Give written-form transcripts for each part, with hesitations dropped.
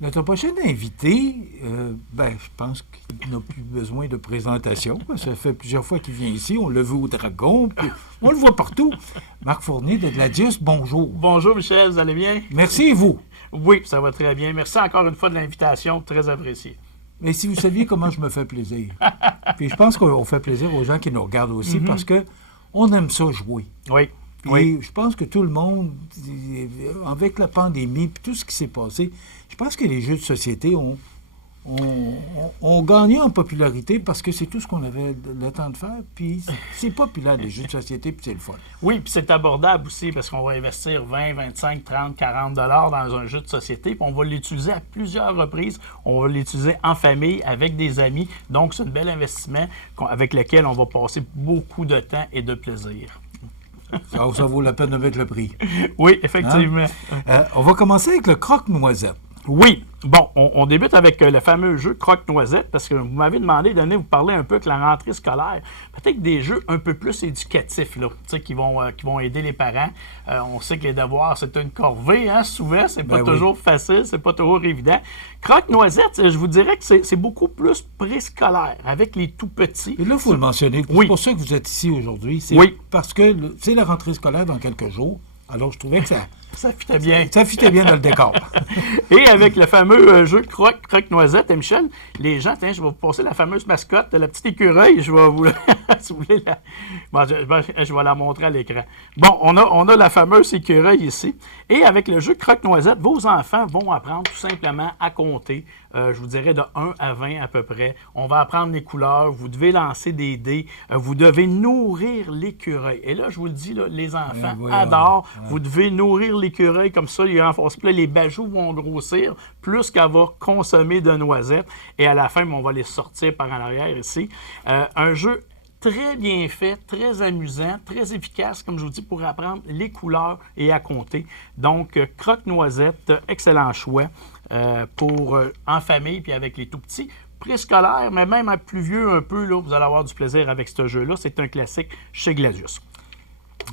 Notre prochain invité, je pense qu'il n'a plus besoin de présentation. Ça fait plusieurs fois qu'il vient ici. On l'a vu au Dragon, puis on le voit partout. Marc Fournier de Gladius, bonjour. Bonjour Michel, vous allez bien? Merci et vous? Oui, ça va très bien. Merci encore une fois de l'invitation, très apprécié. Mais si vous saviez comment je me fais plaisir. Puis je pense qu'on fait plaisir aux gens qui nous regardent aussi parce que on aime ça jouer. Oui. Puis oui. je pense que tout le monde, avec la pandémie et tout ce qui s'est passé, je pense que les jeux de société ont gagné en popularité parce que c'est tout ce qu'on avait le temps de faire. Puis c'est populaire, les jeux de société, puis c'est le fun. Oui, puis c'est abordable aussi parce qu'on va investir 20, 25, 30, 40 $ dans un jeu de société, puis on va l'utiliser à plusieurs reprises. On va l'utiliser en famille, avec des amis. Donc, c'est un bel investissement avec lequel on va passer beaucoup de temps et de plaisir. Ça vaut la peine de mettre le prix. Oui, effectivement. On va commencer avec le croque-noisette. Oui. Bon, on débute avec le fameux jeu Croque-Noisette, parce que vous m'avez demandé de vous parler un peu de la rentrée scolaire. Peut-être des jeux un peu plus éducatifs, là, qui vont aider les parents. On sait que les devoirs, c'est une corvée, hein, souvent, c'est pas toujours facile, c'est pas toujours évident. Croque-Noisette, je vous dirais que c'est beaucoup plus préscolaire, avec les tout-petits. Et là, il faut le mentionner. Oui. C'est pour ça que vous êtes ici aujourd'hui. C'est parce que c'est la rentrée scolaire dans quelques jours. Alors, je trouvais que ça fitait bien. Ça fitait bien dans le décor. Et avec le fameux jeu Croque-Noisette, Michel, les gens, tiens, je vais vous passer la fameuse mascotte, la petite écureuil, je vais vous si vous voulez je vais la montrer à l'écran. Bon, on a la fameuse écureuil ici. Et avec le jeu Croque-Noisette, vos enfants vont apprendre tout simplement à compter, je vous dirais de 1 à 20 à peu près. On va apprendre les couleurs, vous devez lancer des dés, vous devez nourrir l'écureuil. Et là, je vous le dis, là, les enfants adorent. Vous devez nourrir l'écureuil comme ça, il renforce. Puis là, les bajoux vont grossir plus qu'elle va consommer de noisettes. Et à la fin, on va les sortir par en arrière ici. Un jeu très bien fait, très amusant, très efficace, comme je vous dis, pour apprendre les couleurs et à compter. Donc, Croque-Noisette, excellent choix pour en famille puis avec les tout-petits. Préscolaire, mais même à plus vieux un peu, là, vous allez avoir du plaisir avec ce jeu-là. C'est un classique chez Gladius.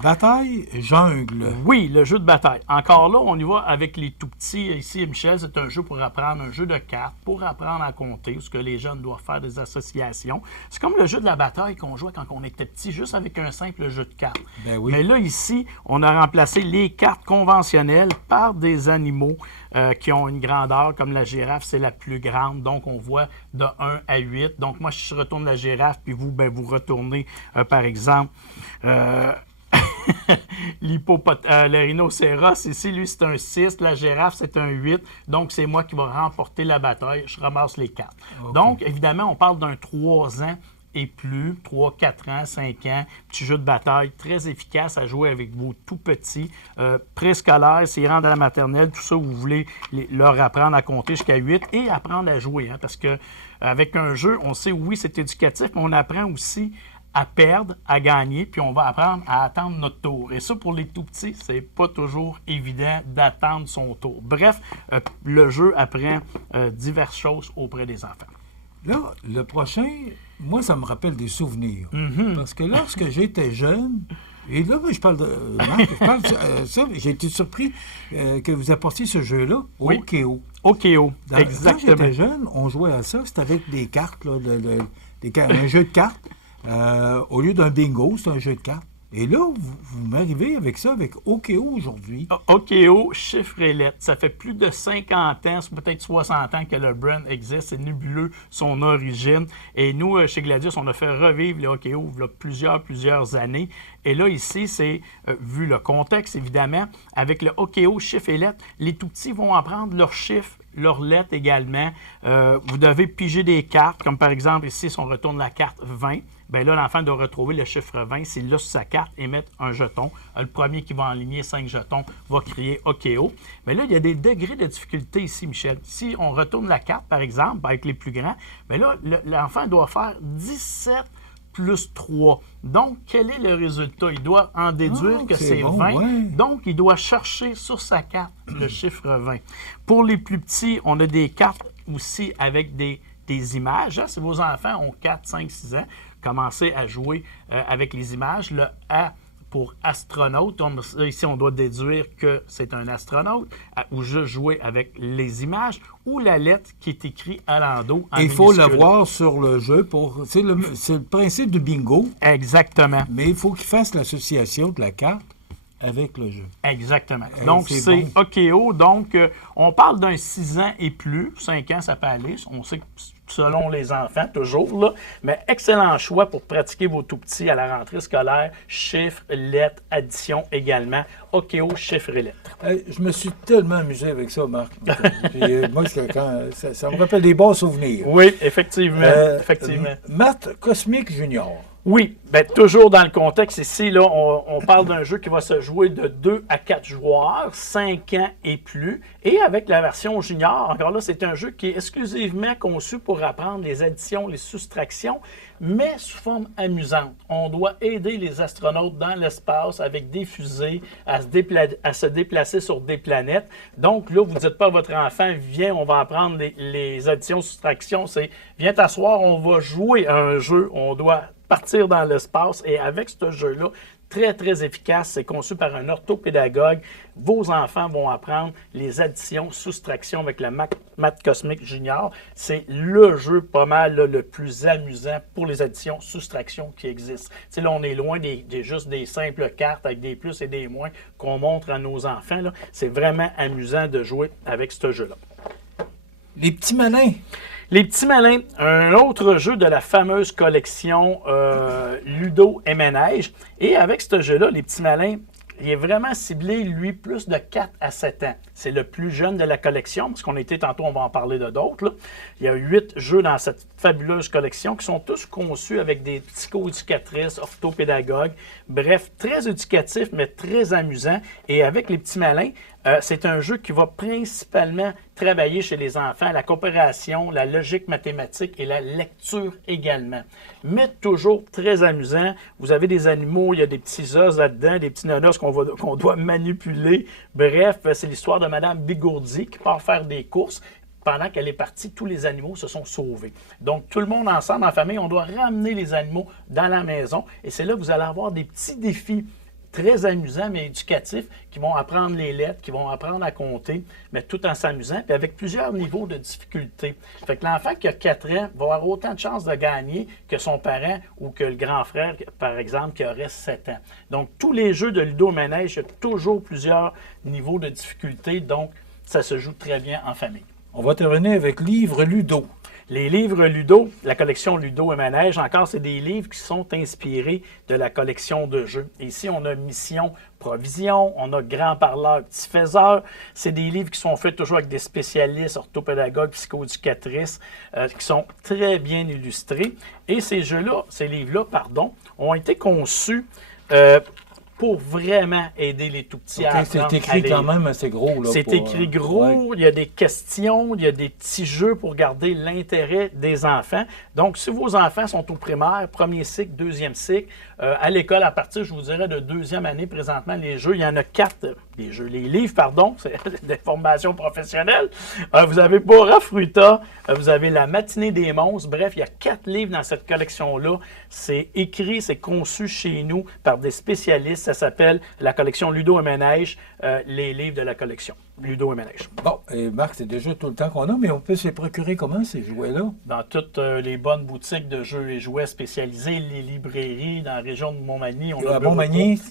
Bataille jungle. Oui, le jeu de bataille. Encore là, on y va avec les tout-petits. Ici, Michel, c'est un jeu pour apprendre, un jeu de cartes, pour apprendre à compter, ce que les jeunes doivent faire des associations. C'est comme le jeu de la bataille qu'on jouait quand on était petit, juste avec un simple jeu de cartes. Ben oui. Mais là, ici, on a remplacé les cartes conventionnelles par des animaux qui ont une grandeur, comme la girafe, c'est la plus grande. Donc, on voit de 1 à 8. Donc, moi, si je retourne la girafe, puis vous, vous retournez, par exemple... le rhinocéros, ici, lui, c'est un 6. La girafe, c'est un 8. Donc, c'est moi qui vais remporter la bataille. Je ramasse les 4. Okay. Donc, évidemment, on parle d'un 3 ans et plus, 3, 4 ans, 5 ans. Petit jeu de bataille très efficace à jouer avec vos tout-petits. Préscolaire, s'ils rentrent à la maternelle, tout ça, vous voulez leur apprendre à compter jusqu'à 8 et apprendre à jouer. Hein, parce que avec un jeu, on sait, oui, c'est éducatif, mais on apprend aussi à perdre, à gagner, puis on va apprendre à attendre notre tour. Et ça, pour les tout-petits, c'est pas toujours évident d'attendre son tour. Bref, le jeu apprend diverses choses auprès des enfants. Là, le prochain, moi, ça me rappelle des souvenirs. Parce que lorsque j'étais jeune, et là, je parle de... ça, j'ai été surpris que vous apportiez ce jeu-là, Okeo. Okeo, exactement. Quand j'étais jeune, on jouait à ça, c'était avec des cartes, là, un jeu de cartes. Au lieu d'un bingo, c'est un jeu de cartes. Et là, vous m'arrivez avec ça, avec Okeo aujourd'hui. Okeo, chiffre et lettres. Ça fait plus de 50 ans, peut-être 60 ans que le brand existe. C'est nébuleux, son origine. Et nous, chez Gladius, on a fait revivre les Okeo il y a plusieurs années. Et là, ici, c'est, vu le contexte, évidemment, avec le Okeo, chiffre et lettres, les tout-petits vont apprendre leurs chiffres, leurs lettres également. Vous devez piger des cartes, comme par exemple, ici, si on retourne la carte 20, bien là, l'enfant doit retrouver le chiffre 20. S'il l'a sur sa carte et mettre un jeton. Le premier qui va enligner 5 jetons va crier Okeo. Mais là, il y a des degrés de difficulté ici, Michel. Si on retourne la carte, par exemple, avec les plus grands, bien là, l'enfant doit faire 17 plus 3. Donc, quel est le résultat? Il doit en déduire que c'est 20. Ouais. Donc, il doit chercher sur sa carte le chiffre 20. Pour les plus petits, on a des cartes aussi avec des images. Si vos enfants ont 4, 5, 6 ans, commencez à jouer avec les images. Le A pour astronaute. Donc, ici, on doit déduire que c'est un astronaute, ou juste jouer avec les images, ou la lettre qui est écrite à l'endos en il faut minuscule. l'avoir sur le jeu. C'est le principe du bingo, Exactement. mais il faut qu'il fasse l'association de la carte avec le jeu. Exactement. Donc, c'est bon. OKO. Donc, on parle d'un 6 ans et plus. 5 ans, ça peut aller. On sait que selon les enfants, toujours, là. Mais excellent choix pour pratiquer vos tout-petits à la rentrée scolaire. Chiffres, lettres, addition également. OKO, chiffres et lettres. Je me suis tellement amusé avec ça, Marc. Puis, moi, ça me rappelle des bons souvenirs. Oui, effectivement. Effectivement. Maths Cosmique Junior. Oui, bien, toujours dans le contexte ici, là, on parle d'un jeu qui va se jouer de 2 à 4 joueurs, 5 ans et plus. Et avec la version junior, encore là, c'est un jeu qui est exclusivement conçu pour apprendre les additions, les soustractions, mais sous forme amusante. On doit aider les astronautes dans l'espace avec des fusées à se déplacer sur des planètes. Donc là, vous ne dites pas à votre enfant, viens, on va apprendre les additions, soustractions. C'est, viens t'asseoir, on va jouer à un jeu, on doit partir dans l'espace. Et avec ce jeu-là, très, très efficace, c'est conçu par un orthopédagogue. Vos enfants vont apprendre les additions, soustractions avec le Maths Cosmique Junior. C'est le jeu pas mal là, le plus amusant pour les additions, soustractions qui existent. T'sais, là, on est loin juste des simples cartes avec des plus et des moins qu'on montre à nos enfants. Là. C'est vraiment amusant de jouer avec ce jeu-là. Les petits malins. Les petits malins, un autre jeu de la fameuse collection Ludo et Ménage. Et avec ce jeu-là, les petits malins, il est vraiment ciblé, lui, plus de 4 à 7 ans. C'est le plus jeune de la collection, parce qu'on était tantôt, on va en parler de d'autres. Là. Il y a 8 jeux dans cette fabuleuse collection qui sont tous conçus avec des psychoéducatrices, orthopédagogues. Bref, très éducatif, mais très amusant. Et avec les petits malins, c'est un jeu qui va principalement travailler chez les enfants la coopération, la logique mathématique et la lecture également. Mais toujours très amusant. Vous avez des animaux, il y a des petits os là-dedans, des petits nonos qu'on doit manipuler. Bref, c'est l'histoire de Mme Bigourdi qui part faire des courses. Pendant qu'elle est partie, tous les animaux se sont sauvés. Donc, tout le monde ensemble, en famille, on doit ramener les animaux dans la maison. Et c'est là que vous allez avoir des petits défis très amusants, mais éducatifs, qui vont apprendre les lettres, qui vont apprendre à compter, mais tout en s'amusant, puis avec plusieurs niveaux de difficulté. Fait que l'enfant qui a 4 ans va avoir autant de chances de gagner que son parent ou que le grand frère, par exemple, qui aurait 7 ans. Donc, tous les jeux de Ludo Ménage, il y a toujours plusieurs niveaux de difficulté, donc ça se joue très bien en famille. On va terminer avec livre Ludo. Les livres Ludo, la collection Ludo et Manège, encore, c'est des livres qui sont inspirés de la collection de jeux. Et ici, on a Mission Provision, on a Grand Parleur, Petit Faiseur. C'est des livres qui sont faits toujours avec des spécialistes, orthopédagogues, psychoéducatrices, qui sont très bien illustrés. Et ces livres-là, ont été conçus pour vraiment aider les tout-petits à apprendre. C'est écrit quand même assez gros. C'est écrit gros, il y a des questions, il y a des petits jeux pour garder l'intérêt des enfants. Donc, si vos enfants sont au primaire, premier cycle, deuxième cycle, à l'école, à partir, je vous dirais, de deuxième année, présentement, les jeux, il y en a 4, les livres, c'est des formations professionnelles. Vous avez Bora Fruita, vous avez La Matinée des monstres. Bref, il y a 4 livres dans cette collection-là. C'est écrit, c'est conçu chez nous par des spécialistes. Ça s'appelle la collection Ludo et Ménage, les livres de la collection Ludo et Ménage. Bon, et Marc, c'est déjà tout le temps qu'on a, mais on peut se les procurer comment, ces jouets-là? Dans toutes les bonnes boutiques de jeux et jouets spécialisés, les librairies dans la région de Montmagny. On a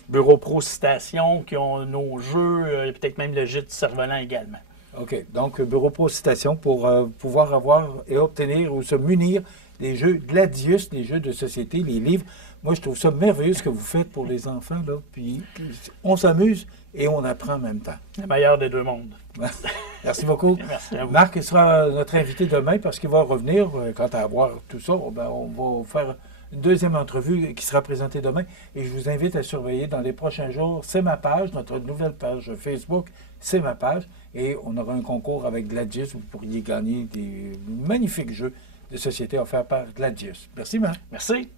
Bureau Pro Citation qui ont nos jeux, et peut-être même le gîte du Cerf-Volant également. OK. Donc, Bureau Pro Citation pour pouvoir avoir et obtenir ou se munir des jeux Gladius, des jeux de société, les livres. Moi, je trouve ça merveilleux ce que vous faites pour les enfants, là. Puis, on s'amuse et on apprend en même temps. Le meilleur des deux mondes. Merci beaucoup. Merci à vous. Marc sera notre invité demain parce qu'il va revenir. Quant à voir tout ça, ben, on va faire une deuxième entrevue qui sera présentée demain. Et je vous invite à surveiller dans les prochains jours. C'est ma page, notre nouvelle page Facebook. C'est ma page. Et on aura un concours avec Gladius. Vous pourriez gagner des magnifiques jeux de société offerts par Gladius. Merci, Marc. Merci.